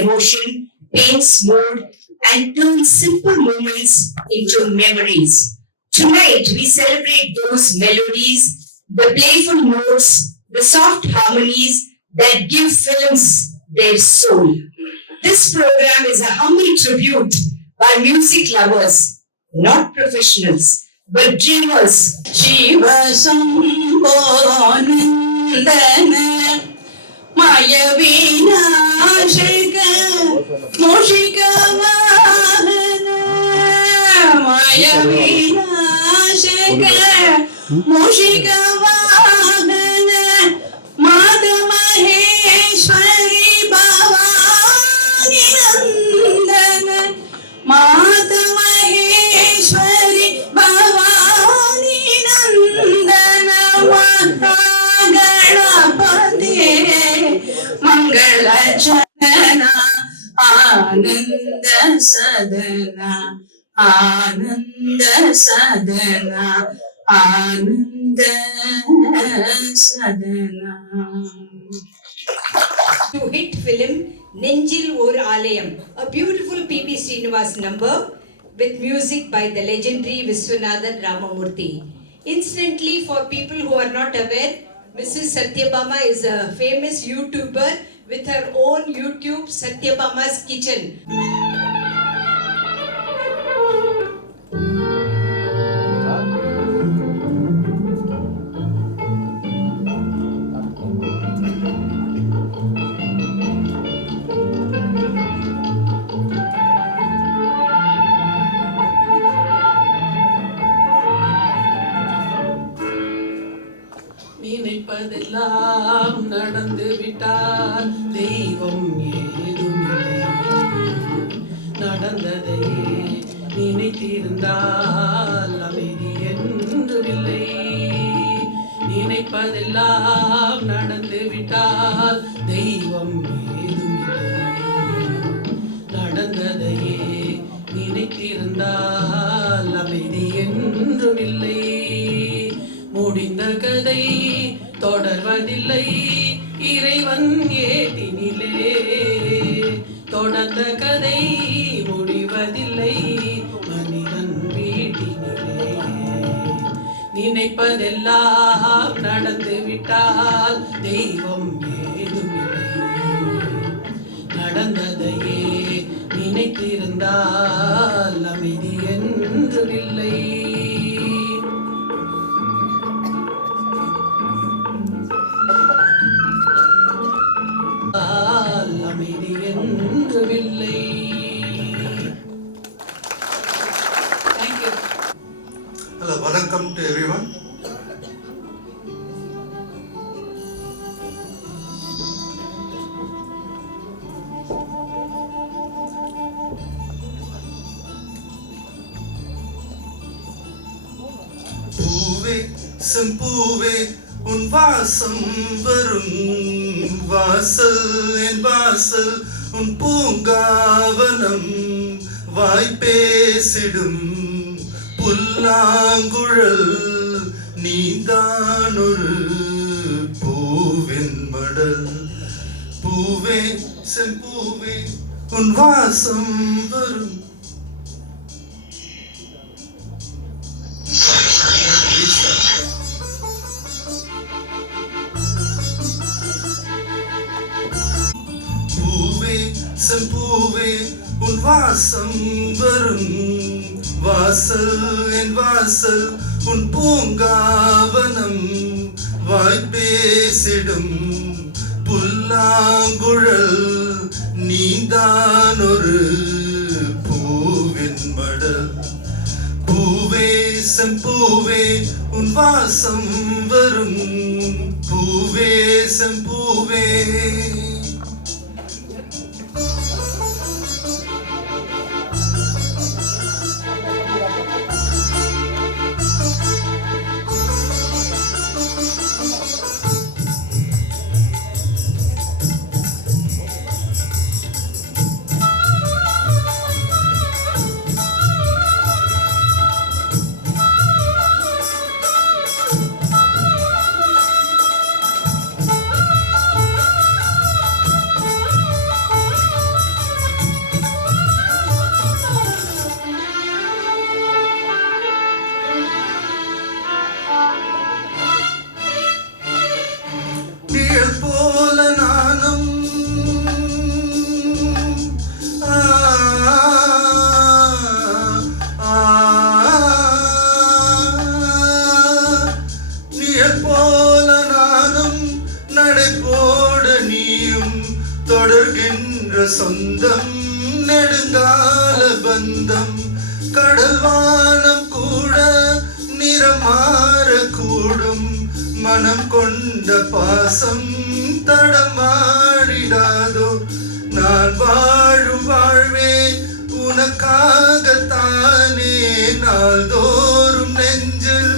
emotion, paints mood, and turns simple moments into memories. Tonight, we celebrate those melodies, the playful notes, the soft harmonies that give films their soul. This program is a humble tribute by music lovers, not professionals, but dreamers. Shiva Sambonandana Maya Vinashika Mushika Vahana Maya Vinashika Mushika Vahana Mada Maheshwari Bhavani Nandana Mada Maheshwari Bhavani Nandana Mahaganapati Mangala Janana Ananda Sadana Ananda Sadana Ananda Sadana. To hit film Nenjil Or Alayam, a beautiful P.B. Srinivas number with music by the legendary Viswanathan Ramamurthy. Incidentally, for people who are not aware, Mrs. Satyabama is a famous YouTuber with her own YouTube, Satyabama's Kitchen. நினைப்பதெல்லாம் நடந்து விட்டால் தெய்வம் ஏதுமில்லை, நடந்ததையே நினைத்திருந்தால் அமைதி என்றுமில்லை. நினைப்பதெல்லாம் நடந்து விட்டால் தெய்வம் ஏதுமில்லை, நடந்ததையே நினைத்திருந்தால் அமைதி என்றுமில்லை. முடிந்த கதை தொடர்வதில்லை இறைவன் ஏட்டினிலே, தொடர்ந்த கதை முடிவதில்லை மனிதன் வீட்டினிலே. நினைப்பதெல்லாம் நடந்து விட்டால் தெய்வம் ஏதுமில்லை, நடந்ததையே நினைத்திருந்தால் அமைதி என்றுமில்லை. அமைதி என்றுமில்லை. Thank you. Hello, welcome to everyone. பூவே செம்பூவே உன் வாசம் வரும் வாசல் என் வாசல் உன் பூங்காவனம், வாய்ப்பேசிடும் புல்லாங்குழல் நீதான் ஒரு பூவின் மடல். பூவே செம்பூவே உன் வாசம் வரும். செம்பூவே உன் வாசம் வரும் வாசல் என் வாசல் உன் பூங்காவனம், வாய்ப்பேசிடும் புல்லாங்குழல் நீதான் ஒரு பூவின் மடல். பூவே செம்பூவே உன் வாசம் வரும், பூவே செம்பூவே. நிழல் போல நானும் நடைபோட நீயும் தொடர்கின்ற சொந்தம் நெடுங்கால பந்தம் கடல் வானம் கூட நிறமாற கூடும் மனம் கொண்ட பாசம் தடமாறிடாதோ நான் வாழும் வாழ்வே உனக்காகத்தானே நாள்தோறும் நெஞ்சில்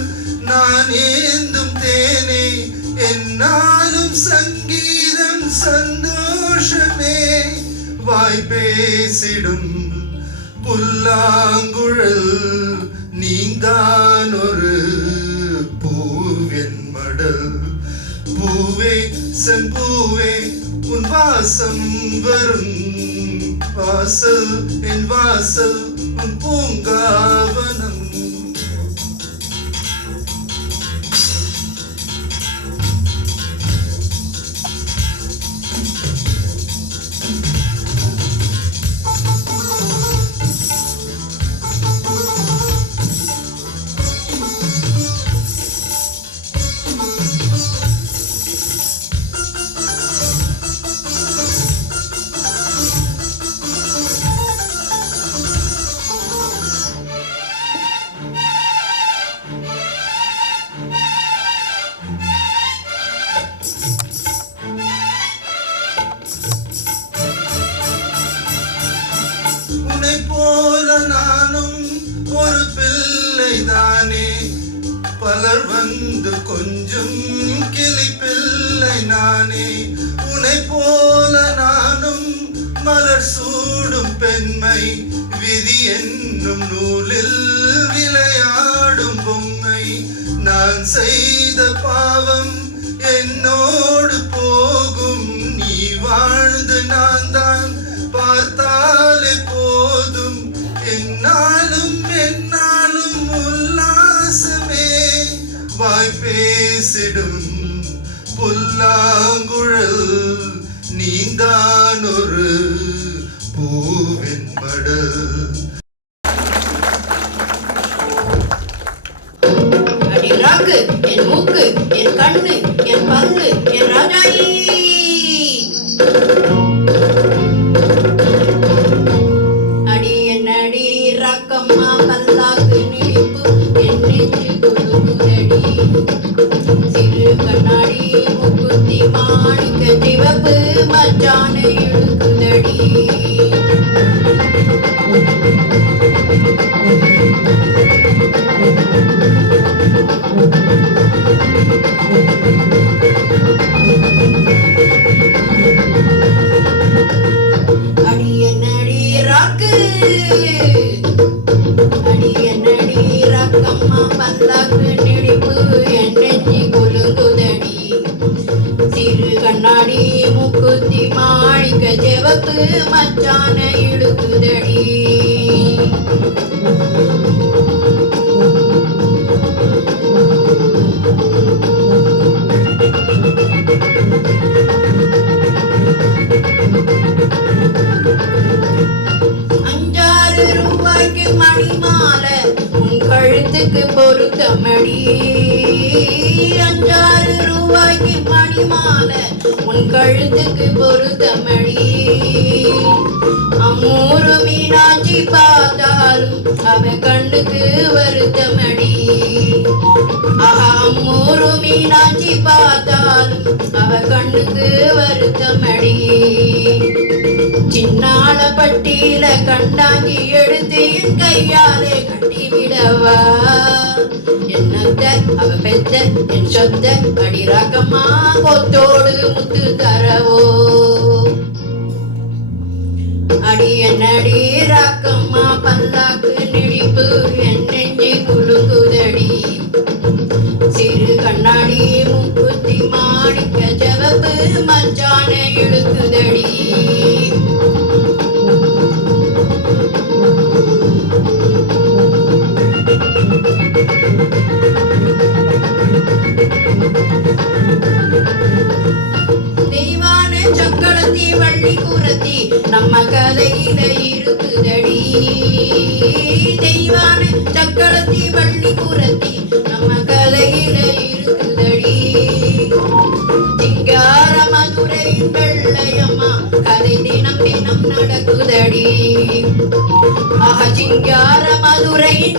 நான் ஏந்தும் தேனே என்னாலும் சங்கீதம் சந்தோஷமே வாய் பேசிடும் புல்லாங்குழல் நீந்தான் ஒரு பூவின் மடல் பூவே செம்பூவே உன் வாசம் வரும் வாசல் என் வாசல் உன் பூங்காவனம் போல நானும் ஒரு பிள்ளைதானே பலர் வந்து கொஞ்சம் கிளி பிள்ளை நானே உன்னை போல நானும் மலர் சூடும் பெண்மை விதி என்னும் நூலில் விளையாடும் பொம்மை நான் செய்த பாவம் என்னோடு போகும் நீ வாழ்ந்து நான் தான் பார்த்தாலே போதும் என்னாலும் என்னாலும் உல்லாசமே வாய் பேசிடும் புல்லாங்குழல் நீந்தான் ஒரு பூவின் மடல் அடி ராக்கு என் மூக்கு என் கண்ணு என் பல்லு என் ராஜாயி அடி என்னடி ராக்கம்மா பல்லாக்கு நினைப்பு என் நெஞ்சு குழுகுதடி சிறு கண்ணாடி முக்குத்தி மாணிக்க சிவப்பு மச்சான இழுக்குதடி அடியனடி ராக்கு அடியனடி ராக்கம்மா பல்லாக்கு நெடிப்பு என் நெஞ்சி குலுங்குதடி சிறு கண்ணாடி முக்குத்தி மாணிக்க சிவப்பு மச்சான இழுக்குதடி ரூபாய்க்கு மணிமாலை உன் கழுத்துக்கு பொருத்தமடி 5 ரூபாய்க்கு மணிமாலை உன் கழுத்துக்கு பொருத்தமடி அம்மூரு மீனாட்சி பார்த்தாலும் அவ கண்ணுக்கு வருத்தமடி அம்மூரு மீனாட்சி பார்த்தாலும் அவ கண்ணுக்கு வருத்தமடி சின்னாள பட்டியில கண்டாங்கி எடுத்து என் கையாலே கட்டி விடவா என்னத்த அவ பெத்த என் சொத்த அடிராக்கம்மா கொத்தோடு முத்து தரவோ அடி என்னடி ராக்கம்மா பல்லாக்கு நெடிப்பு என் நெஞ்சி குலுங்குதடி சிறு கண்ணாடி முக்குத்தி மாணிக்க சிவப்பு மச்சான இழுக்குதடி தெய்வான சக்களத்தி வள்ளி குரத்தி நம்ம கதையில இருக்குதடி தெய்வான சக்களத்தி வள்ளி குரத்தி நம்ம கதையில இருக்குதடி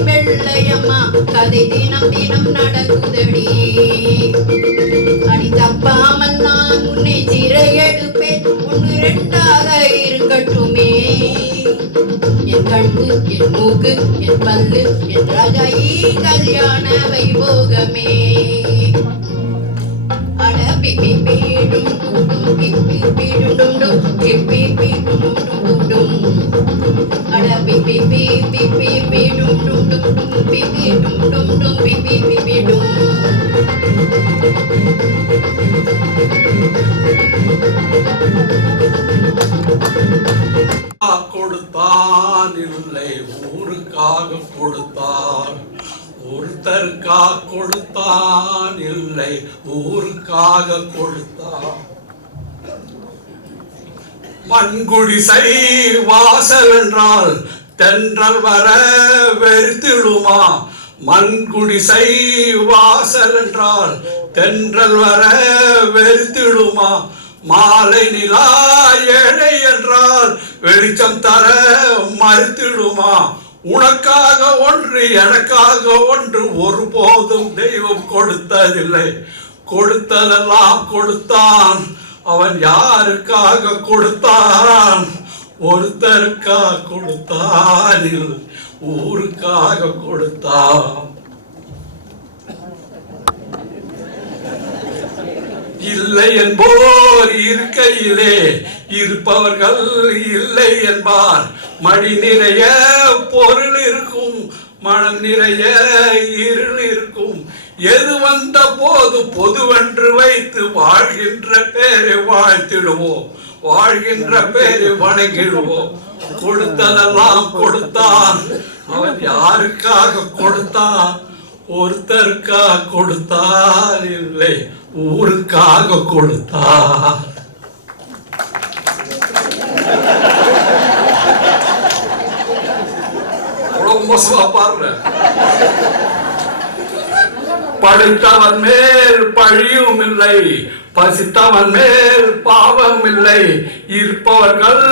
வெள்ளையம்மா கதை தினம் தினம் நடக்குதடி. அடி தப்பாமல் நான் உன்னை சிறை எடுப்பேன், ஒன்று ரெண்டாக இருக்கட்டுமே. என் கண்ணு என் மூக்கு என் பல்லு என் ராஜா கல்யாண வைபோகமே. அட பிப்பி பீடும் பிப்பி பீடும் பிப்பி பீடும் அட பிப்பி பிப்பி பீடும் பிப்பி பிப்பி பீடும். கொடுத்தான் இல்லை ஊருக்காக கொடுத்தான், ஒருத்தருக்கா கொடுத்தான் இல்லை ஊருக்காக கொடுத்தான். மண்குடிசை வாசல் என்றால் தென்றல் வர வெறுத்திடுமா, மண்குடிசை வாசல் என்றால் தென்றல் வர வெறுத்திடுமா. மாலை நிலா ஏழை என்றால் வெளிச்சம் தர மறுத்திடுமா. உனக்காக ஒன்று எனக்காக ஒன்று ஒருபோதும் தெய்வம் கொடுத்ததில்லை, கொடுத்ததெல்லாம் கொடுத்தான். அவன் யாருக்காக கொடுத்தான், ஒருத்தருக்காக கொடுத்தான், ஊருக்காக கொடுத்தான். இல்லை என்போர் இருக்கையிலே இருப்பவர்கள் இல்லை என்பார். மடி நிறைய பொருள் இருக்கும், மனம் நிறைய இருள் இருக்கும். எது வந்த போது பொதுவென்று வைத்து வாழ்கின்ற பேரை வாழ்த்திடுவோம், வாழ்கின்ற பேரை வணங்கிடுவோம். கொடுத்ததெல்லாம் கொடுத்தான், அவன் யாருக்காக கொடுத்தான், ஒருத்தருக்காக கொடுத்தான் இல்லை ஊருக்காக கொடுத்தான். மோசமா பாருங்க. படுத்தவன் மேல் பழியும் இல்லை, பசித்தவன் மேல் பாவம் இல்லை. இருப்பவர்கள்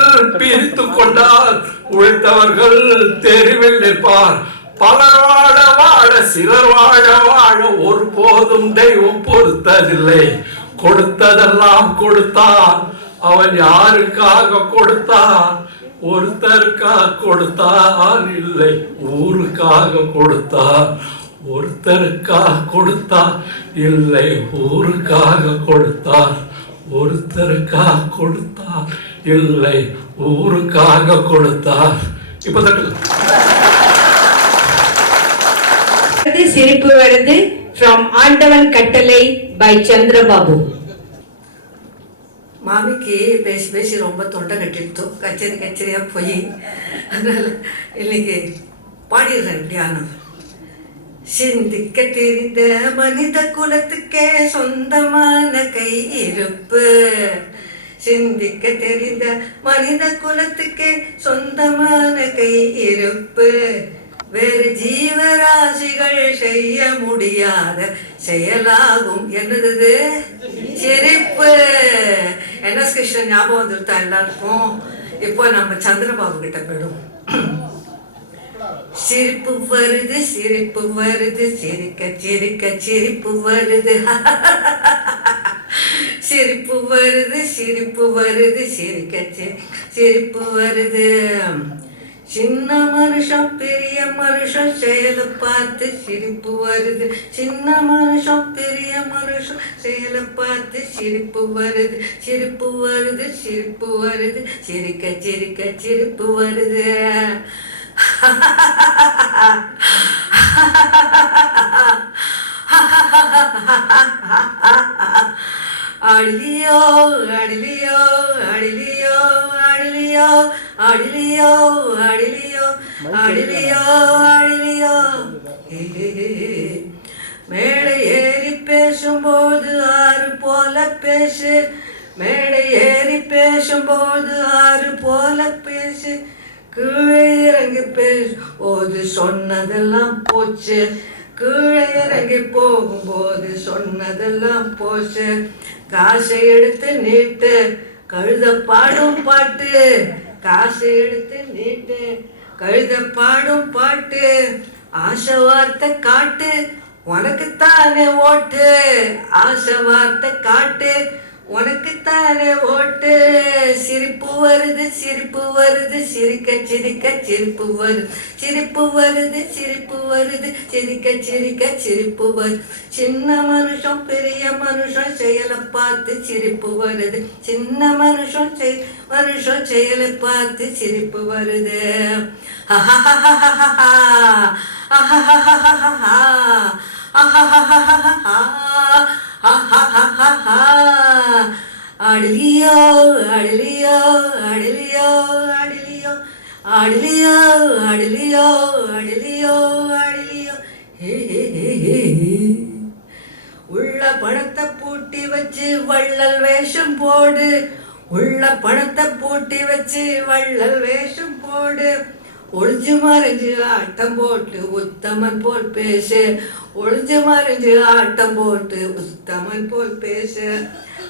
பிரித்து கொண்டால் உழைத்தவர்கள் தெருவில் நிற்பார். பலர் வாழ வாழ சிலர் வாழ வாழ ஒருபோதும் தெய்வம் பொறுத்ததில்லை. கொடுத்ததெல்லாம் கொடுத்தான், அவன் யாருக்காக கொடுத்தான், ஒருத்தருக்காக கொடுத்தான் இல்லை ஊருக்காக கொடுத்தான். ஒருத்தருக்காக கொடுத்தான் இல்லை ஊருக்காக கொடுத்தான். ஒருத்தருக்காக கொடுத்தான் இல்லை ஊருக்காக கொடுத்தான். இப்ப சிரிப்பு வருது from ஆண்டவன் கட்டளை by சந்திரபாபு. மாமிக்கு பேசி பேசி ரொம்ப தொண்டை கட்டிடுத்தோம், கச்சேரியா போய். அதனால் இன்னைக்கு பாடிடுறேன் தியானம். சிந்திக்க தெரிந்த மனித குலத்துக்கே சொந்தமான கையிருப்பு, சிந்திக்க தெரிந்த மனித குலத்துக்கே சொந்தமான கையிருப்பு. வேறு ஜீவராசிகள் செய்ய முடியாத செயலாகும். என்னது? சிரிப்பு. என்எஸ் கிருஷ்ணன் ஞாபகம் வந்துருத்தா எல்லாருக்கும்? இப்போ நம்ம சந்திரபாபு கிட்ட போயிடும். சிரிப்பு வருது சிரிப்பு வருது, சிரிக்க சிரிக்க சிரிப்பு வருது. சிரிப்பு வருது சிரிப்பு வருது, சிரிக்க சிரிப்பு வருது. சின்ன மனுஷன் பெரிய மனுஷன் செயலை பார்த்து சிரிப்பு வருது. சின்ன மனுஷன் பெரிய மனுஷன் செயலை பார்த்து சிரிப்பு வருது. சிரிப்பு வருது சிரிப்பு வருது, சிரிக்க சிரிக்க சிரிப்பு வருது. அடிலியோ அடிலியோ அடிலியோ அடிலியோ அடிலியோ அடிலியோ அடிலியோ அடிலியோ. மேடை ஏறி பேசும்போது ஆறு போல பேசு, மேடை ஏறி பேசும்போது ஆறு போல பேசு. கீழே இறங்கி பேசும்போது சொன்னதெல்லாம் போச்சு, கீழே இறங்கி போகும்போது சொன்னதெல்லாம் போச்சு. காசை எடுத்து நீட்டு கழுத பாடும் பாட்டு, காசை எடுத்து நீட்டு கழுத பாடும் பாட்டு. ஆசை வார்த்தை காட்டு உனக்குத்தானே ஓட்டு, ஆசை வார்த்தை காட்டு உனக்குத்தானே ஓட்டு. சிரிப்பு வருது சிரிப்பு வருது சிரிக்க சிரிக்க சிரிப்பு வருது, சிரிப்பு வருது சிரிப்பு வருது சிரிக்க சிரிக்க சிரிப்பு வருது. சின்ன மனுஷன் பெரிய மனுஷன் செயலை பார்த்து சிரிப்பு வருது, சின்ன மனுஷன் செயலை பார்த்து சிரிப்பு வருது. ஆடலியோ ஆடலியோ ஆடலியோ ஆடலியோ ஆடலியோ ஆடலியோ ஆடலியோ ஆடலியோ. உள்ள பணத்தை பூட்டி வச்சு வள்ளல் வேஷம் போடு, உள்ள பணத்தை பூட்டி வச்சு வள்ளல் வேஷம் போடு. ஒளிஞ்சு மறைஞ்சு ஆட்டம் போட்டு உத்தமன் போல் பேசு, ஒளிஞ்சு மறைஞ்சு ஆட்டம் போட்டு உத்தமன் போல் பேசு.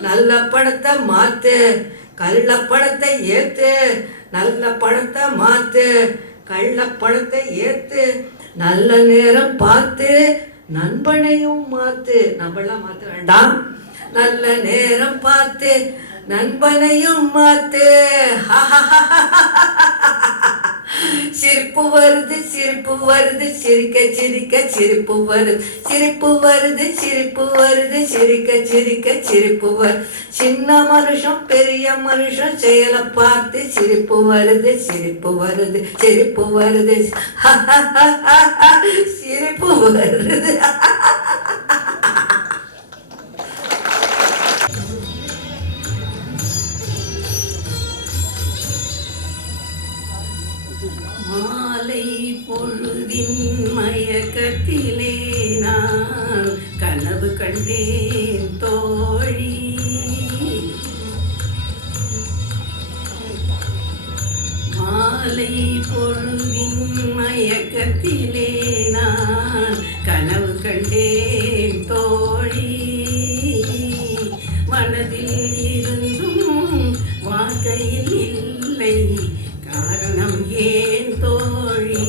நல்ல பணத்தை மாத்து கள்ள பணத்தை ஏத்து, நல்ல பணத்தை மாத்து கள்ள பணத்தை ஏத்து. நல்ல நேரம் பார்த்து நண்பனையும் மாத்து, நம்மளாம் மாத்த வேண்டாம். நல்ல நேரம் பார்த்து நண்பனையும் மாத்து. சிரிப்பு வருது சிரிப்பு வருது சிரிக்க சிரிக்க சிரிப்பு வருது, சிரிப்பு வருது சிரிப்பு வருது சிரிக்க சிரிக்க சிரிப்பு வருது. சின்ன மனுஷன் பெரிய மனுஷன் செயலை பார்த்து சிரிப்பு வருது சிரிப்பு வருது சிரிப்பு வருது சிரிப்பு வருது. மாலை பொழுதின் மயக்கத்திலே நான் கனவு கண்டேன் தோழி, மாலை பொழுதின் மயக்கத்திலே நான் கனவு கண்டேன் தோழி. மனதில் இருந்தும் வாழ்க்கையில் இல்லை, காரணம் ஏன் தோழி,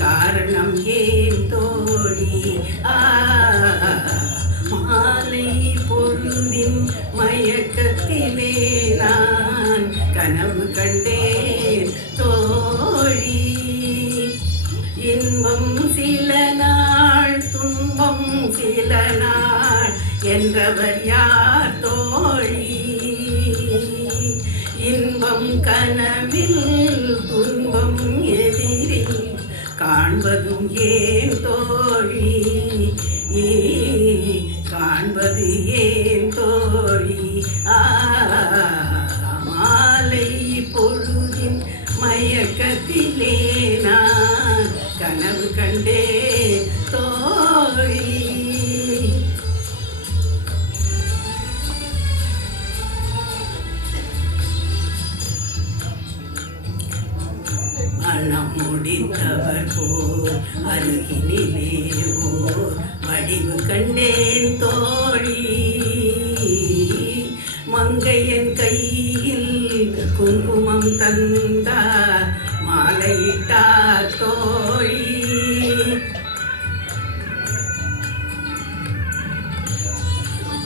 காரணம் ஏன் தோழி. மாலை பொழுதின் மயக்கத்திலே நான் கனவு கண்டேன் தோழி. இன்பம் சில நாள் துன்பம் சில நாள் என்றவர் யார் தோழி. இன்பம் கனவில் துன்பம் எதிரில் காண்பதும் ஏன் தோழி, காண்பது ஏன் தோழி. மாலை பொழுதின் மயக்கத்திலே நான் கனவு கண்டேன் தோழி. மனம் முடித்தவர் போல் அருகினிலே ஓர் வடிவு கண்டேன் தோழி. மங்கையன் கையில் குங்குமம் தந்தார் மாலையிட்டார் தோழி.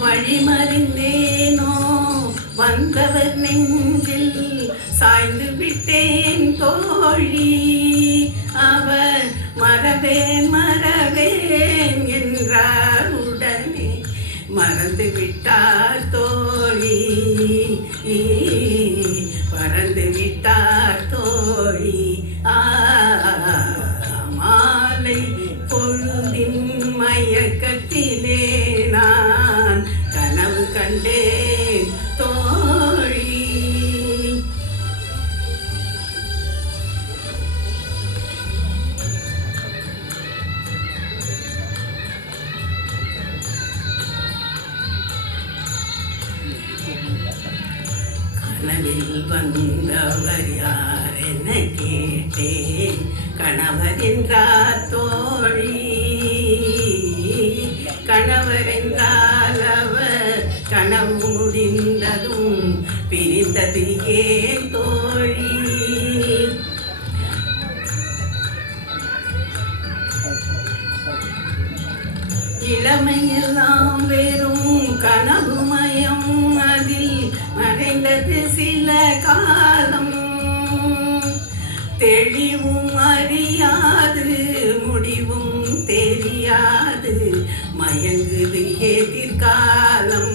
வழிமறிந்தேனோ வந்தவர் நெஞ்சில் சாய்ந்து விட்டேன் தோழி. அவர் மறவேன் மறவேன் என்றார் உடனே மறந்து விட்டார் தோழி, பறந்து விட்டார் தோழி. மாலை பொழுதின் மயக்கத்திலே நான் கனவு கண்டேன் தோழி. கனவில் வந்தவர் யார் என கேட்டேன், கணவர் என்றார் தோழி. கணவர் என்றால் அவர் கனவு முடிந்ததும் பிரிந்தது ஏன் தோழி. இளமையெல்லாம் வெறும் கனவுமயம், அதில் மறைந்தது சில காலம். தெளிவும் அறியாது, முடிவும் தெரியாது, மயங்குது எதிர்காலம்.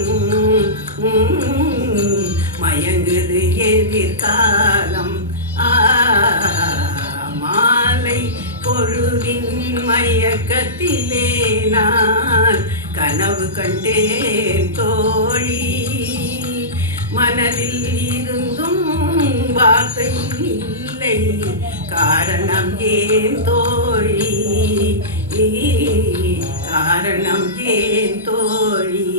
மயங்குது எதிர்காலம். மாலை பொழுதின் மயக்கத்திலே நான் கனவு கண்டேன் தோழி. மனதில் இருந்தும் வார்த்தை இல்லை, காரணம் ஏன் தோழி? காரணம் ஏன் தோழி?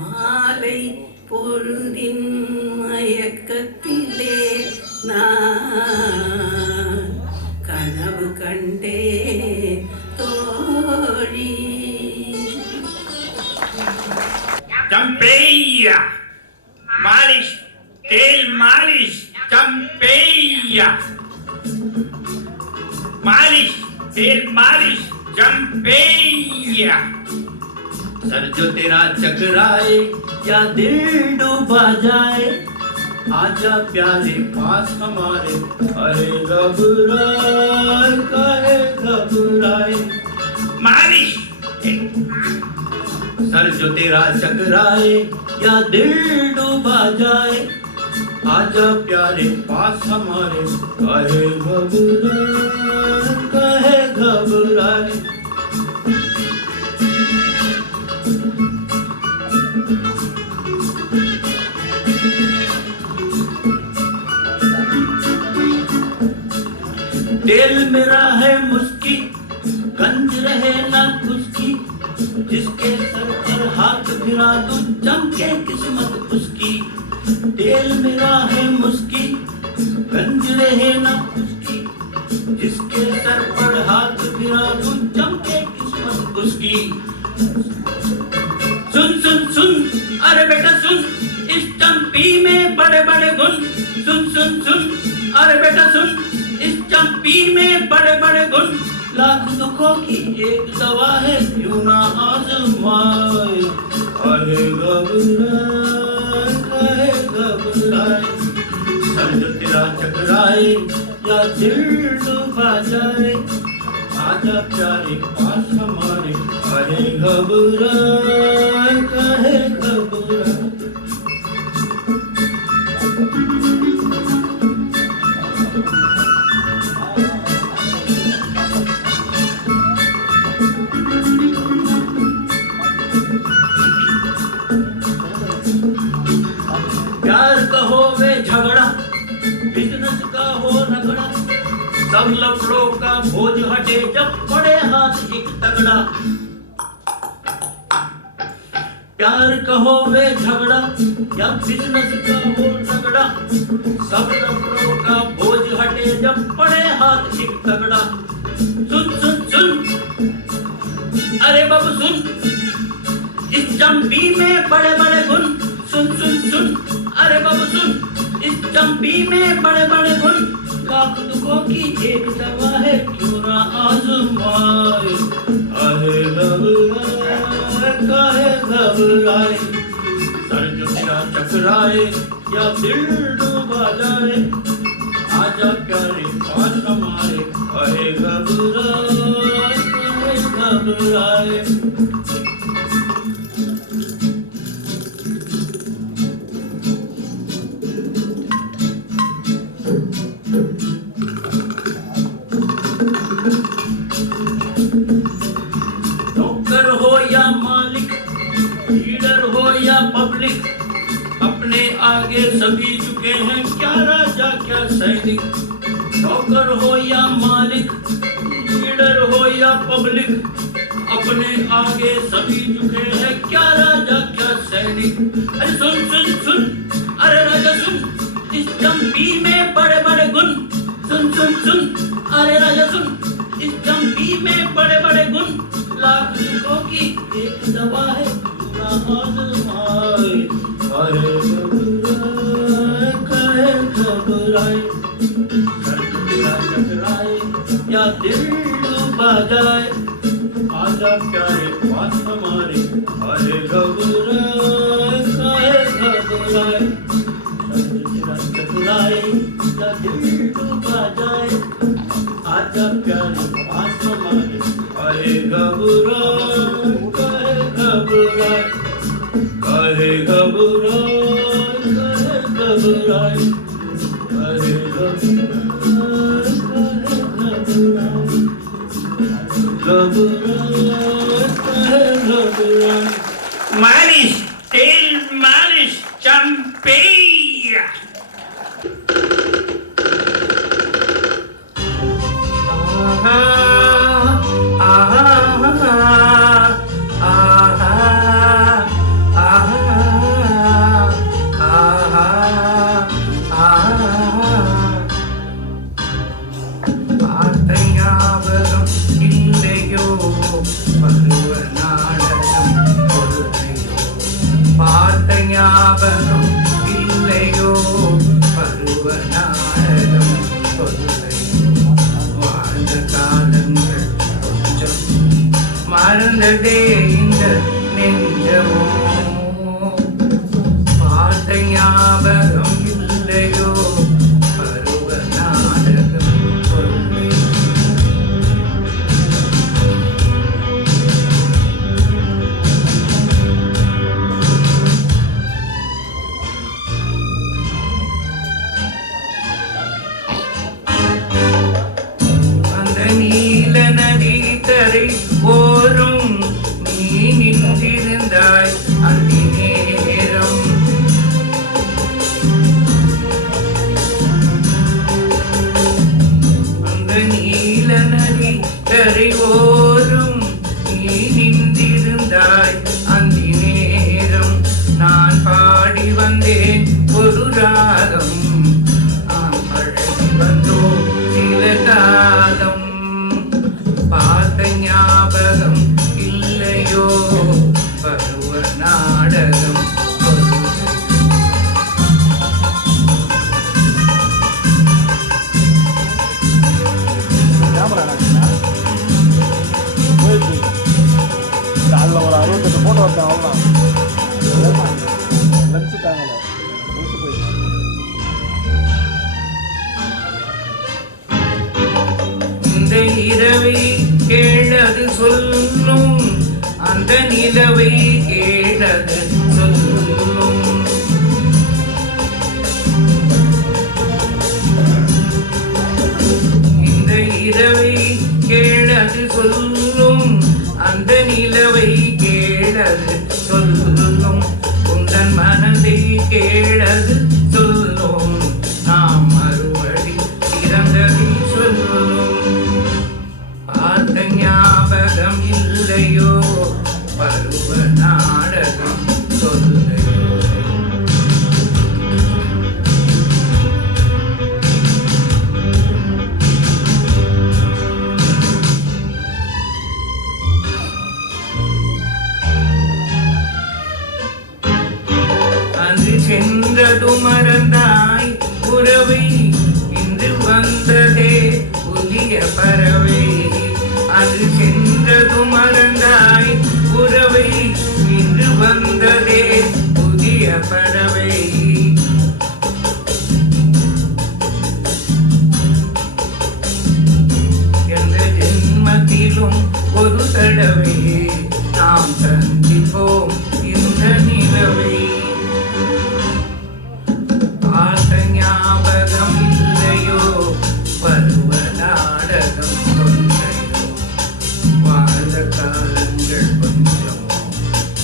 மாலை பொழுதின் மயக்கத்திலே நான் கனவு கண்டேன் தோழி. चंपैया मालिश तेल मालिश चंपैया मालिश तेल मालिश चंपैया। सर जो तेरा चकराए या दिल डूबा जाए, आजा प्यारे पास हमारे, अरे घबराए काहे घबराए। मालिश सर जो तेरा चकराए या दिल डूबा जाए, आजा प्यारे पास हमारे, काहे घबराए काहे घबराए। दिल मेरा है मुस्की, गंज रहे ना खुशकी, जिसके सर पर हाथ गिरा दूं चमके किस्मत उसकी। दिल मेरा है मुस्की, गंज रहे ना खुशकी, जिसके सर पर हाथ गिरा दूं चमके किस्मत उसकी। सुन सुन सुन अरे बेटा सुन, इस चंपी में बड़े बड़े गुण। सुन सुन सुन अरे बेटा सुन, इस चंपी में बड़े बड़े गुण। लाख दुखों की एक दवा है, क्यों ना आजमाए, काहे घबराए काहे घबराए। सर जो तेरा चकराए या दिल डूबा जाए, आजा प्यारे पास हमारे, काहे घबराए काहे घबराए। प्यार का हो वे झगड़ा, बिजनेस का हो रगड़ा, सब लफड़ों का बोझ हटे जब पड़े हाथ एक तगड़ा। प्यार का हो वे झगड़ा या बिजनेस का हो रगड़ा, सब लफड़ों का बोझ हटे जब पड़े हाथ एक तगड़ा। सुन सुन सुन अरे बाबू सुन, इस चंपी में बड़े बड़े गुण। सुन सुन सुन अरे बाबू सुन, इस चंपी में बड़े बड़े गुण। लाख दुखों की एक दवा है, क्यों ना आजमाए, काहे घबराए काहे घबराए। सर जो तेरा चकराए या दिल डूबा जाए, आजा प्यारे पास हमारे, काहे घबराए काहे घबराए। नौकर हो या मालिक, लीडर हो या पब्लिक, अपने आगे सभी झुके हैं, क्या राजा क्या सैनिक। नौकर हो या मालिक, लीडर हो या पब्लिक, अपने आगे सभी झुके हैं, क्या राजा क्या सैनिक। अरे सुन सुन सुन अरे राजा सुन, इस चंपी में बड़े बड़े गुण। सुन सुन सुन अरे राजा सुन, इस चंपी में बड़े बड़े गुण। लाख दुखों की एक दवा है, ना आजमाए, काहे घबराए काहे घबराए। सर तेरा चकराए या दिल डूबा जाए, आज आजा प्यारे पास हमारे काहे घबराए रंग बुलाए ना दिल डूबा जाए आजा प्यारे पास हमारे काहे घबराए काहे घबराए Manish, tail manish, champeya. ஞாபகம் இல்லையோ பருவநாடகம் சொல்லையோ வாழ்ந்த காலங்கள் கொஞ்சம் மறந்ததே இந்த நெஞ்சமோ பார்த்த ஞாபகம் இல்லையோ பருவநாடகம் சொல்லையோ ஓரும் நீ நின்றிருந்தாய் அந்தி நேரம் அந்த நீல நதி கரை ஓரும் நீ நின்றிருந்தாய் அந்தி நேரம் நான் பாடி வந்தேன் ஒரு ராகம் நான் பழகி வந்தோம் சில காலம் பார்த்த ஞாபகம் இல்லையோ பருவ நாடகம் அதில் ஒரு 68 ஃபோட்டோ எடுத்தேன் அவ்வளோதான் லென்ஸுட்டாங்க லென்ஸு போயிடுச்சு இந்த இரவை கேளது சொல்லும் அந்த நிலவை கேளது சொல்லும் இந்த இரவை கேளது சொல்லும் அந்த நிலவை கேளது சொல்லும் உந்தன் மனதை கேளது சொல்லும் நாம் மறுபடி இறந்ததை சொல்லும் பார்த்த ஞாபகம் இல்லையோ பருவ நாடகம் சொல்லையோ அன்று சென்றது மறந்தாய் உறவை இன்று வந்ததே புதிய பறவை அன்று சென்றது மறந்தாய் உறவை இன்று வந்ததே புதிய பறவை எந்த ஜென்மத்திலும் ஒரு தடவை நாம் சந்திப்போம் இந்த நிலவை பார்த்த ஞாபகம் இல்லையோ பருவ நாடகம் சொல்லையோ வாழ்ந்த காலங்கள் கொஞ்சம்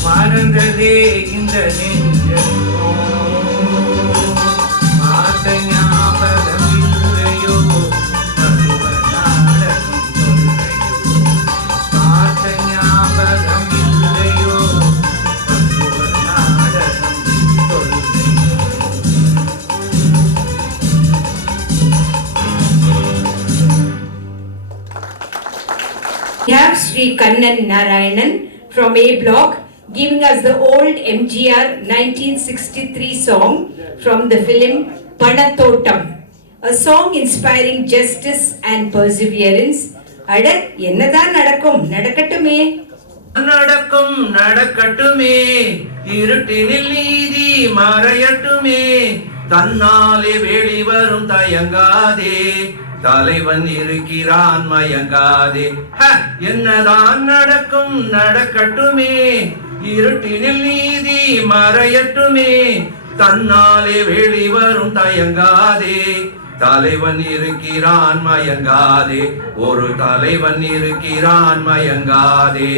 மறந்ததே இந்த நெஞ்சமோ பார்த்த ஞாபகம் இல்லையோ பருவ நாடகம் சொல்லையோ பார்த்த ஞாபகம் இல்லையோ பருவ நாடகம் சொல்லையோ We have Sri Kannan Narayanan from A Block giving us the old MGR 1963 song from the film Panathotam, a song inspiring justice and perseverance. அட என்னதான் நடக்கும் நடக்கட்டுமே. நடக்கும் நடக்கட்டுமே, இருட்டினில் நீதி மறையட்டுமே, தன்னாலே வெளிவரும் தயங்காதே, தலைவன் இருக்கிறான் மயங்காதே. என்னதான் நடக்கும் நடக்கட்டுமே, இருட்டினில் நீதி மறையட்டுமே, தன்னாலே வெளிவரும் தயங்காதே, தலைவன் இருக்கிறான் மயங்காதே, ஒரு தலைவன் இருக்கிறான் மயங்காதே.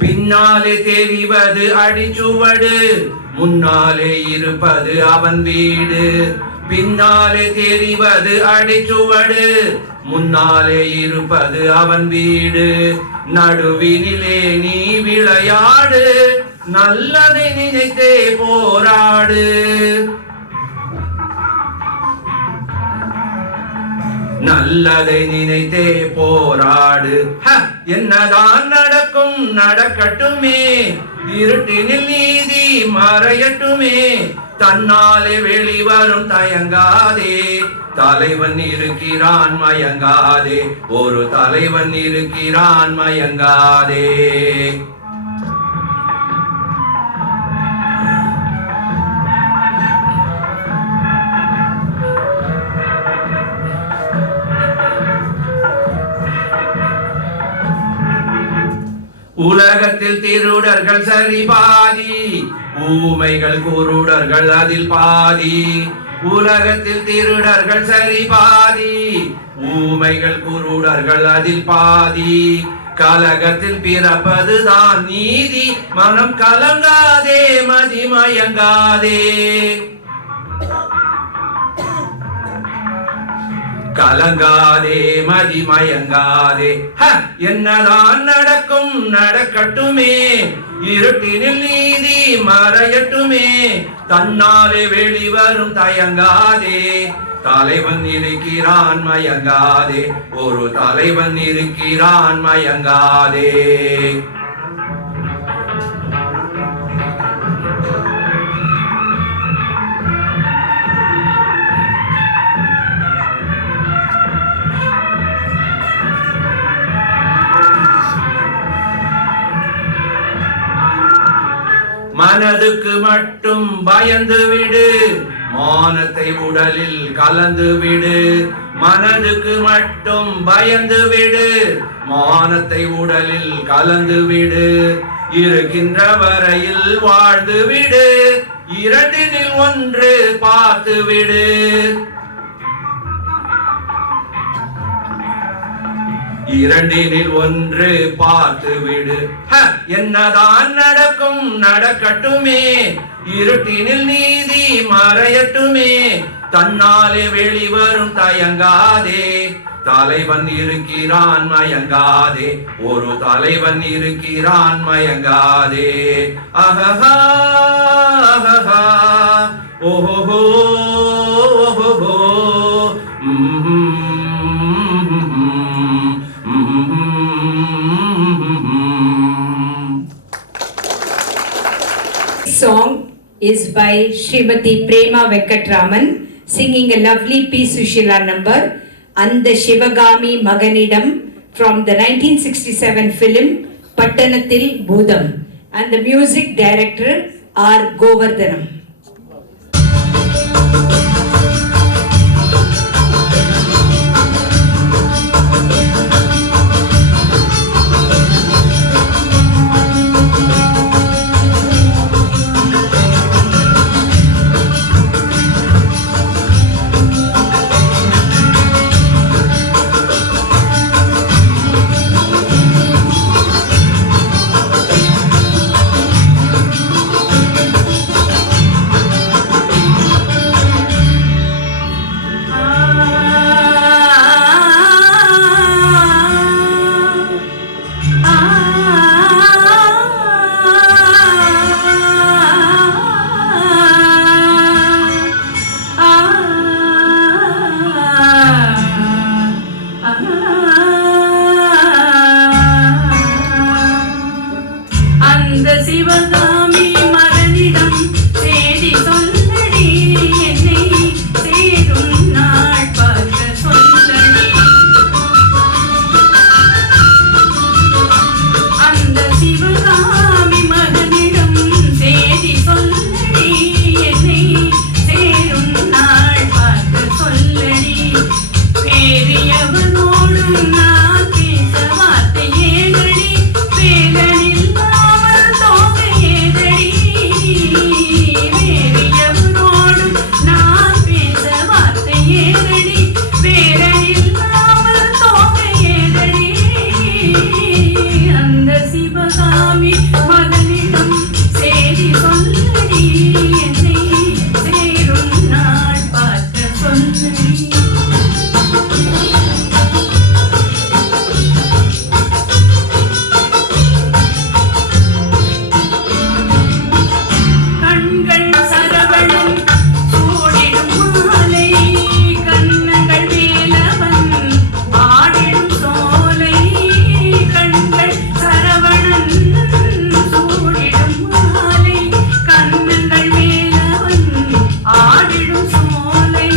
பின்னாலே தெரிவது அடிச்சுவடு, முன்னாலே இருப்பது அவன் வீடு. பின்னாலே தெரிவது அடிச்சுவடு, முன்னாலே இருப்பது அவன் வீடு. நடுவினிலே நீ விளையாடு, நல்லதை நினைத்தே போராடு. நல்லதை நினைத்தே போராடு. என்னதான் நடக்கும் நடக்கட்டுமே, இருட்டினில் நீதி மறையட்டுமே, தன்னாலே வெளிவரும் தயங்காதே, தலைவன் இருக்கிறான் மயங்காதே, ஒரு தலைவன் இருக்கிறான் மயங்காதே. உலகத்தில் திருடர்கள் சரி பாதி, ஊமைகள் குருடர்கள் அதில் பாதி. உலகத்தில் திருடர்கள் சரி பாதி, ஊமைகள் குருடர்கள் அதில் பாதி. கலகத்தில் பிறப்பதுதான் நீதி, மனம் கலங்காதே மதிமயங்காதே. கலங்காதே மதிமயங்காதே. என்னதான் நடக்கும் நடக்கட்டுமே, இருட்டினில் நீதி மறையட்டுமே, தன்னாலே வெளிவரும் தயங்காதே, தலைவன் இருக்கிறான் மயங்காதே, ஒரு தலைவன் இருக்கிறான் மயங்காதே. மனதுக்கு மட்டும் பயந்து விடு, மானத்தை உடலில் கலந்து விடு. மனதுக்கு மட்டும் பயந்து விடு, மானத்தை உடலில் கலந்து விடு. இருக்கின்ற வரையில் வாழ்ந்து விடு, இரண்டினில் ஒன்று பார்த்து விடு. இரண்டினில் ஒன்று பார்த்து விடு. என்னதான் நடக்கும் நடக்கட்டுமே, இருட்டினில் நீதி மறையட்டுமே, தன்னாலே வெளிவரும் தயங்காதே, தலைவன் இருக்கிறான் மயங்காதே, ஒரு தலைவன் இருக்கிறான் மயங்காதே. அஹஹா அஹஹா ஓஹோ ஓஹோ. Song is by Srimati Prema Venkatraman, singing a lovely P. Sushila number, Anda Shivagami Maganidam, from the 1967 film Pattanathil Bhudam, and the music director R. Govardhanam. அந்த சிவகாமி மகனிடம் சேதி சொல்லடி என்னை சேரும் நாள் பார்க்க சொல்லடி கண்கள் சரவணன் சூடிடும் மாலை கண்ணங்கள் வேலவன் ஆடிடும் சோலை கண்கள் சரவணன் சூடிடும் மாலை கண்ணங்கள் வேலவன் ஆடிடும் சோலை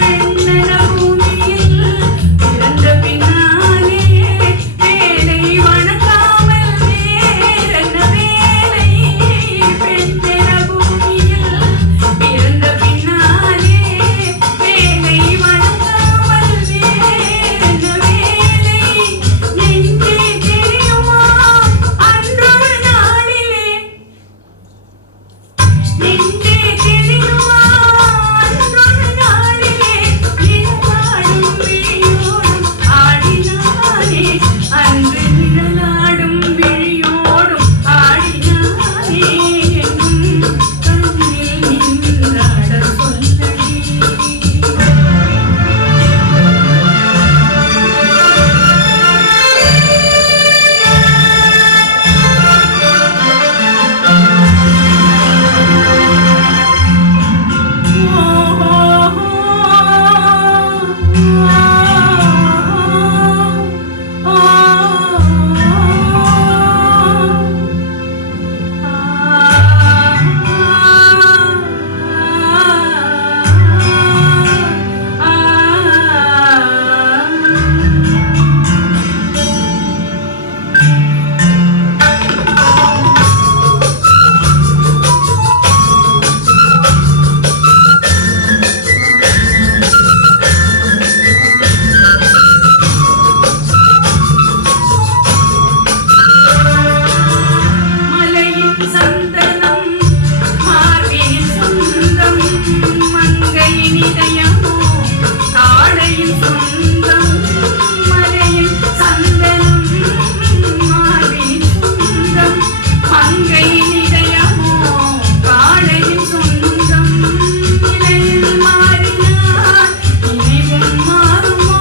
பெண்ணன பூமியில் பிறந்த பின்னாலே வேலை வணங்காமல் வேறென்ன வேலை பெண்ணன பூமியில் பிறந்த பின்னாலே வேலை வணங்காமல் வேறென்ன வேலை நெஞ்சே தெரியுமா அன்றொரு நாளிலே நெஞ்சே தெரியுமா அன்றொரு நாளிலே நிழலாடும் விழியோடும் ஆடினானே அன்று நிழலாடும் விழியோடும் ஆடினானே என்னும் கண்ணில் நின்றாட சொல்லடி மலையின் சந்தனம் மார்பினில் சொந்தம் மங்கையின் இதயமோ காளையின் சொந்தம் மலையின் சந்தனம் மார்பினில் சொந்தம் மங்கையின் இதயமோ காளையின் சொந்தம் நிலையில் மாறினார் நினைவும் மாறுமோ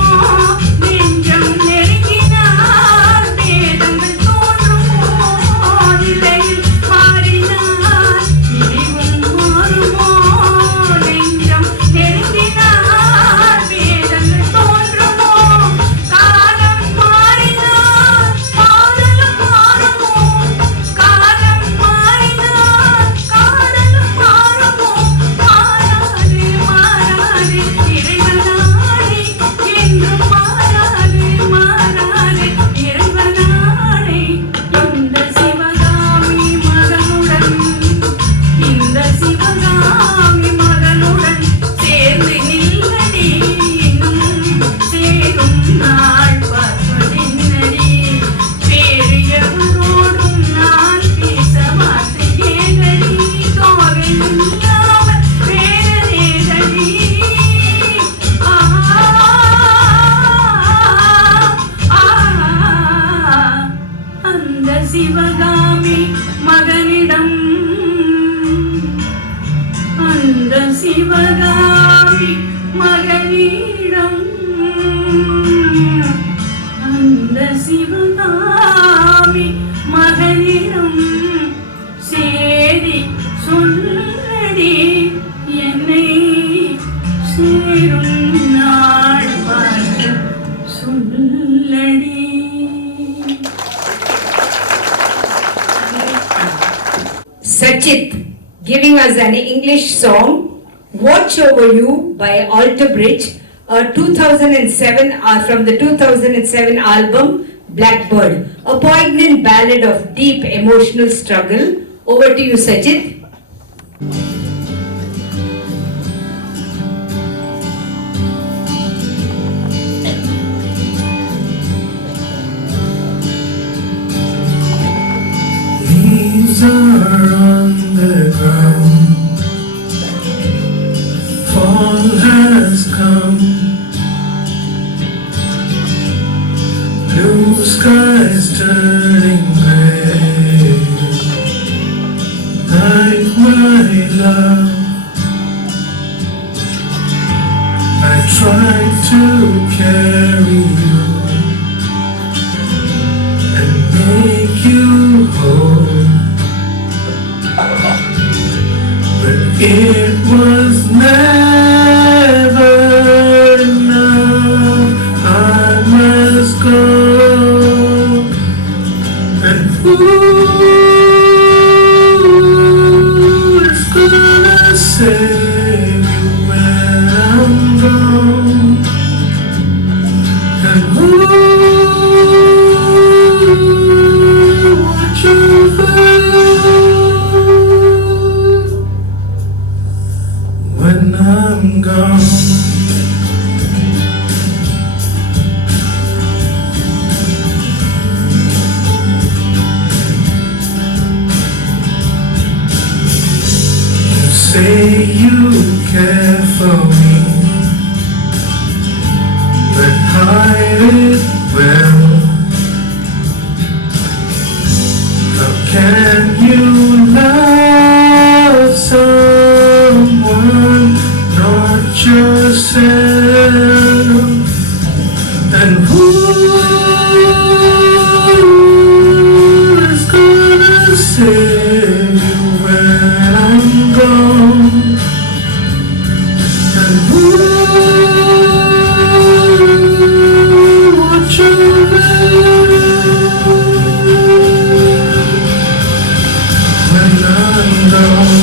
நெஞ்சம் நெருங்கினார் வேதங்கள் தோன்றுமோ நிலையில் மாறினார் நினைவும் மாறுமோ நெஞ்சம் நெருங்கினார் வேதங்கள் தோன்றுமோ காலம் மாறினார் காதலும் மாறுமோ காலம் மாறினார் காதலும் மாறுமோ மாறாதே மாறாதே இறைவனானே என்றும் மாறாதே மாறாதே இறைவனானே இந்த சிவகாமி மகனுடன் இந்த சிவகாமி மகனுடன் சேர்ந்து நில்லடி இன்னும் சேரும் நாள் பார்ப்பதென்னடி வேறு எவரோடும் நான் பேச மாட்டேனடி தோகை இல்லாமல் வேறேதடி அந்த சிவகாமி மகனிடம் அந்த சிவகாமி மகனிடம் அந்த சிவகாமி மகனிடம் சேதி சொல்லடி என்னை சேரும் நாள் பார்க்க சொல்லடி Sachit giving us an English song, Watch Over You by Alter Bridge, a 2007 from the 2007 album Blackbird, a poignant ballad of deep emotional struggle. Over to you, Sachit. Leaves are on the ground, fall has come, blue sky It was never enough. I must go. And who is gonna save you when I'm gone? And who watch over you when I'm gone? Say you care for me, but hide it well. How can you love someone, not yourself? And who is gonna save you when I'm gone? And who watch over you when I'm gone?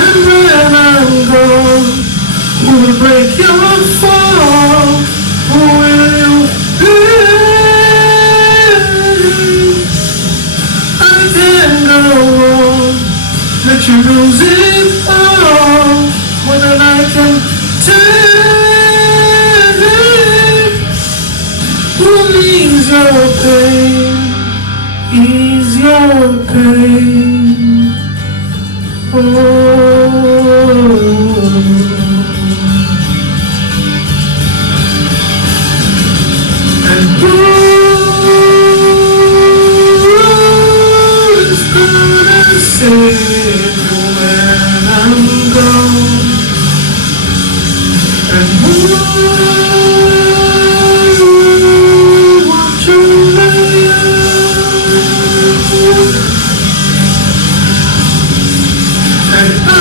And when I'm gone, who will break your fall? Who will you be? I can't go on, let you lose it all, more than I can take. Who ease your pain, ease your pain. Oh. And who is gonna save you when I'm gone? And who watch over you? And I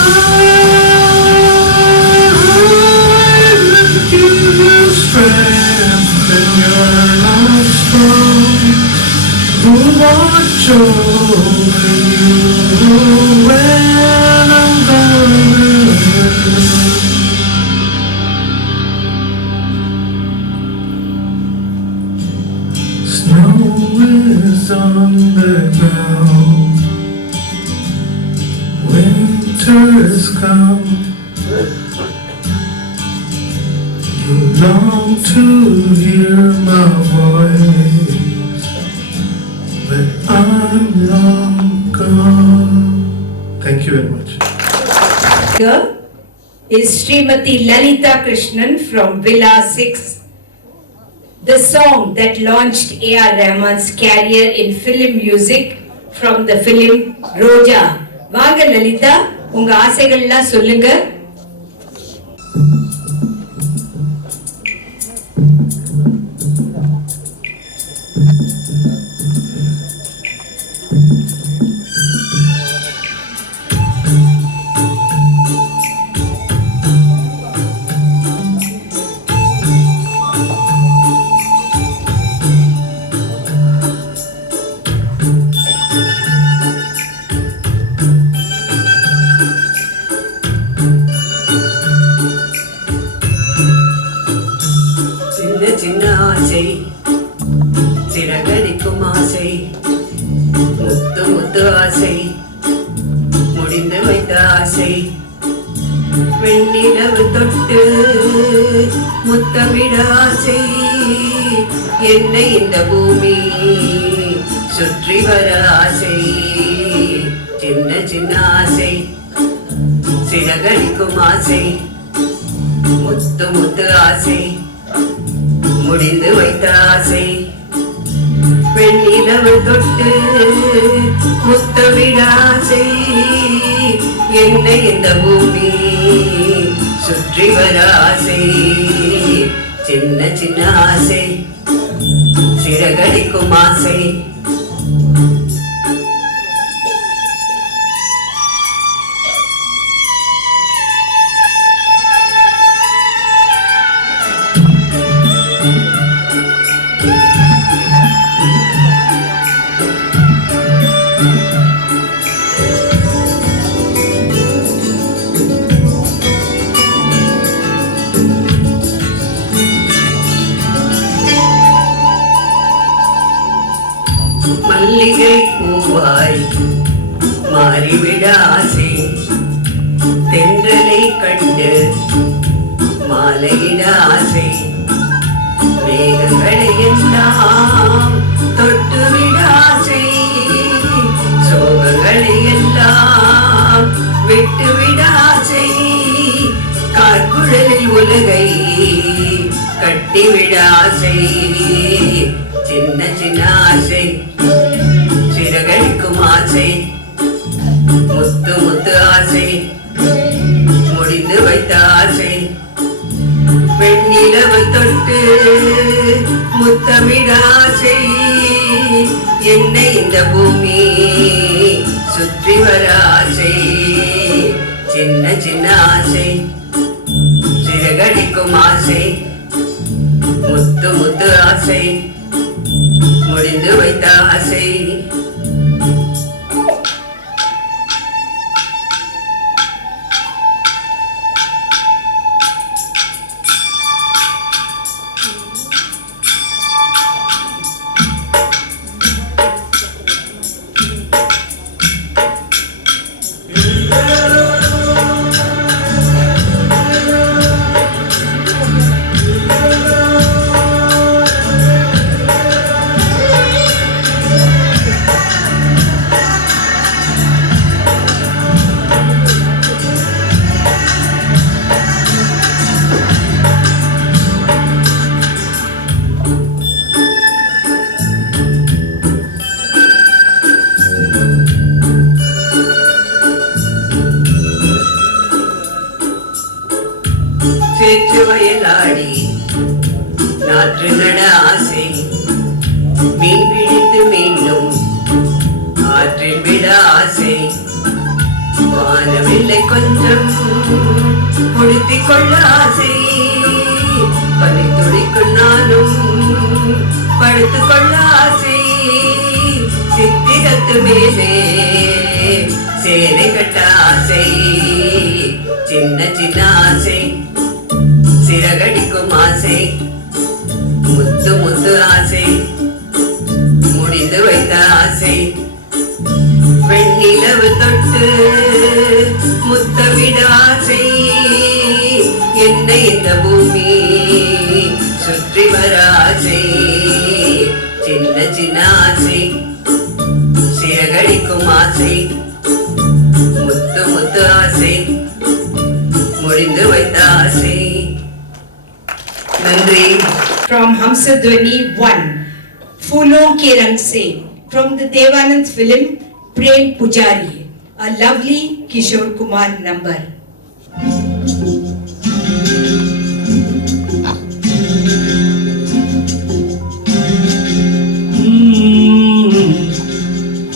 will give you strength when you're not strong. Who watch over you when I'm gone? Snow is on the ground. Winter's come. You long to hear my voice, but I'm long gone. Thank you very much. Here is Srimati Lalita Krishnan from Villa 6, the song that launched A.R. Rahman's career in film music from the film Roja. வாங்க லலிதா, உங்க ஆசைகள்லாம் சொல்லுங்க. சின்ன ஆசை, சிறகடிக்கும் ஆசை, முத்து முத்து ஆசை, முடிந்து வைத்த ஆசை, வெண்ணிலவு தொட்டு முத்தமிட ஆசை, என்னை இந்த பூமி சுற்றி வர ஆசை, சின்ன சின்ன ஆசை, சிறகடிக்கும் ஆசை, முத்து முத்து ஆசை, முடிந்து வைத்த ஆசை, வெண்ணிலவு தொட்டு முத்தமிட ஆசை, என்னை இந்த பூமி சுற்றி வர ஆசை, சின்ன சின்ன ஆசை சிறகடிக்கும் ஆசை. மல்லிகை பூவாய் மாறிவிட ஆசை, தென்றலை கண்டு மாலையிட ஆசை, மேகங்களை எல்லாம் தொட்டுவிட ஆசை, சோகங்களை எல்லாம் விட்டுவிட ஆசை, கார்குழலில் உலகை கட்டிவிட ஆசை. சின்ன சின்ன ஆசை சிறகடிக்கும் ஆசை, முத்து முத்து ஆசை முடிந்து வைத்த ஆசை, வெண்ணிலவு தொட்டு முத்தமிட ஆசை, என்னை இந்த பூமி சுற்றி வர ஆசை. சின்ன சின்ன ஆசை சிறகடிக்கும் ஆசை, முத்து முத்து ஆசை முடிந்து வைத்த ஆசை. சேற்று வயலாடி நாற்று நட ஆசை, மீன் பிடித்து மீண்டும் ஆற்றில் விட ஆசை, வானவில்லை கொஞ்சம் முடித்துக் கொள்ள ஆசை, பனி துளிக்குள் நானும் படுத்துக் கொள்ள ஆசை, சித்திரத்து மேலே சேலை கட்ட ஆசை. சின்ன சின்ன ஆசை சிறகடிக்கும் ஆசை, முத்து முத்து ஆசை முடிந்து வைத்த ஆசை, வெண்ணிலவு தொட்டு முத்தமிட ஆசை, என்னை இந்த பூமி சுற்றி வர ஆசை. சின்ன சின்ன ஆசை சிறகடிக்கும் ஆசை, முத்து முத்து ஆசை முடிந்து வைத்த ஆசை. நன்றி. From Hamsadwani 1, Phoolon Ke Rang Se, from the Devanand film Prem Pujari, a lovely Kishore Kumar number.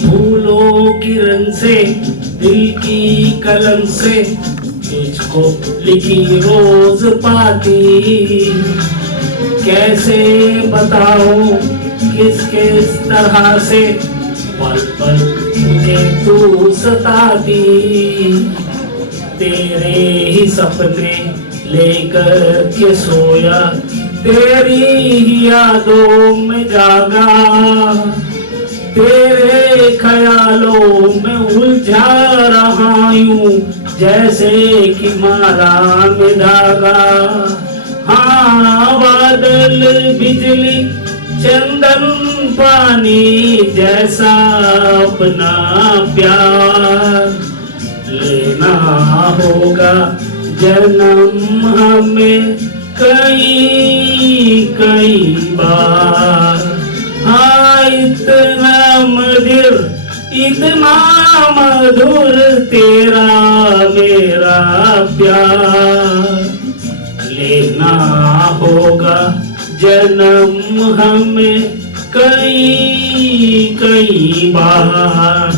फूलों की रंग से दिल की कलम से तुझको लिखी रोज पाती, कैसे बताऊं किस किस तरह से पल पल मुझे तू सताती, तेरे ही सपने लेकर के सोया, तेरी ही यादों में जागा, तेरे ख्यालों में उलझा रहा यूं जैसे कि माला में धागा। हाँ, बादल बिजली चंदन पानी जैसा अपना प्यार लेना होगा जन्म हमें कई कई बार। हाँ, इतना मधुर तेरा मेरा प्यार लेना लेना होगा जन्म हमें कई कई बार।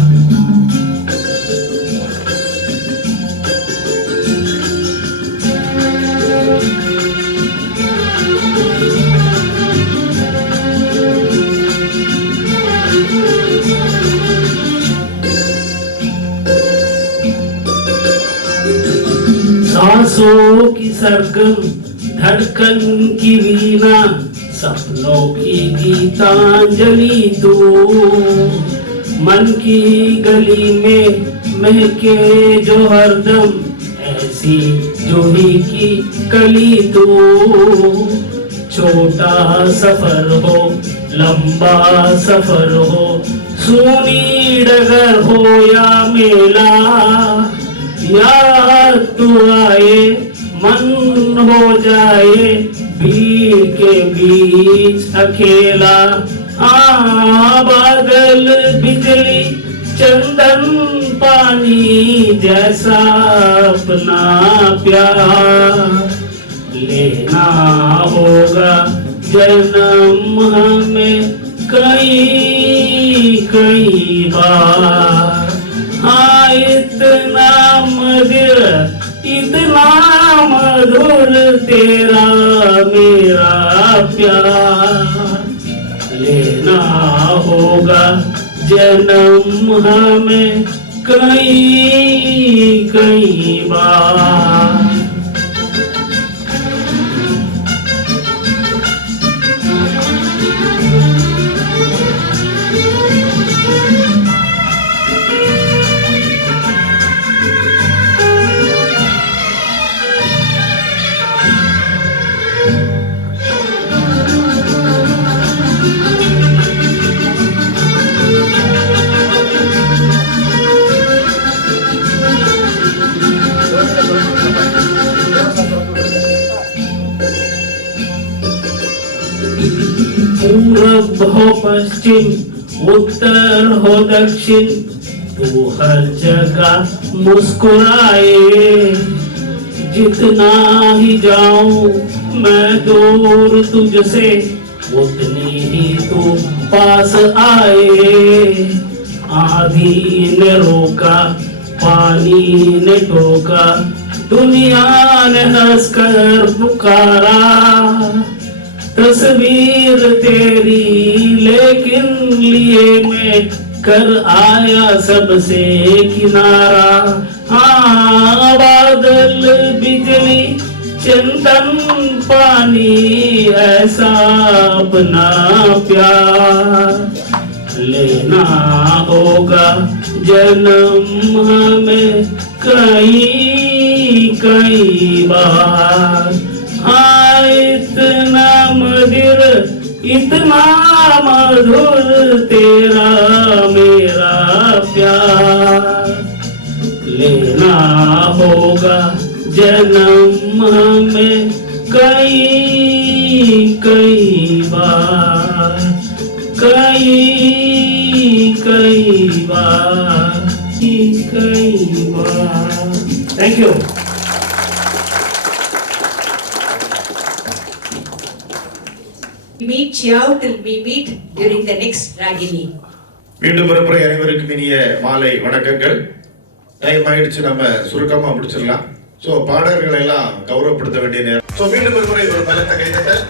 सांसों की सरगम धड़कन की वीणा सपनों की गीतांजलि दो। मन की गली में महके जो हरदम ऐसी जूही की कली दो। छोटा सफर हो लंबा सफर हो सूनी डगर हो या मेला, याद तू आए मन हो जाए भीड़ के बीच अकेला। बादल बिजली चंदन पानी जैसा अपना प्यार लेना होगा जन्म हमें कई कई बार। हाँ इतना मधुर तेरा मेरा प्यार लेना होगा जन्म हमें कई कई बार। पूरब हो पश्चिम उत्तर हो दक्षिण तू हर जगह मुस्कुराए। जितना ही जाऊं मैं दूर तुझसे उतनी ही तू पास आए। आंधी ने रोका पानी ने टोका दुनिया ने हंसकर पुकारा। तस्वीर तेरी लेकिन लिए मैं कर आया सबसे किनारा। हाँ बादल बिजली चंदन पानी ऐसा अपना प्यार लेना होगा जन्म हमें कई कई बार। हाँ इतना मधुर तेरा मेरा प्यार लेना होगा जन्म हमें कई कई बार। कई कई बार कई बार। Thank you. Meet Chiao till we meet during the next Ragini. மீண்டும் ஒரு முறை அனைவருக்கும் இனிய மாலை வணக்கங்கள். டைம் ஆயிடுச்சு, நம்ம சுருக்கமா முடிச்சிடலாம். ஸோ பாடல்களை எல்லாம் கௌரவப்படுத்த வேண்டிய நேரம். ஸோ மீண்டும் ஒரு முறை ஒரு பலத்த கைதட்டல்.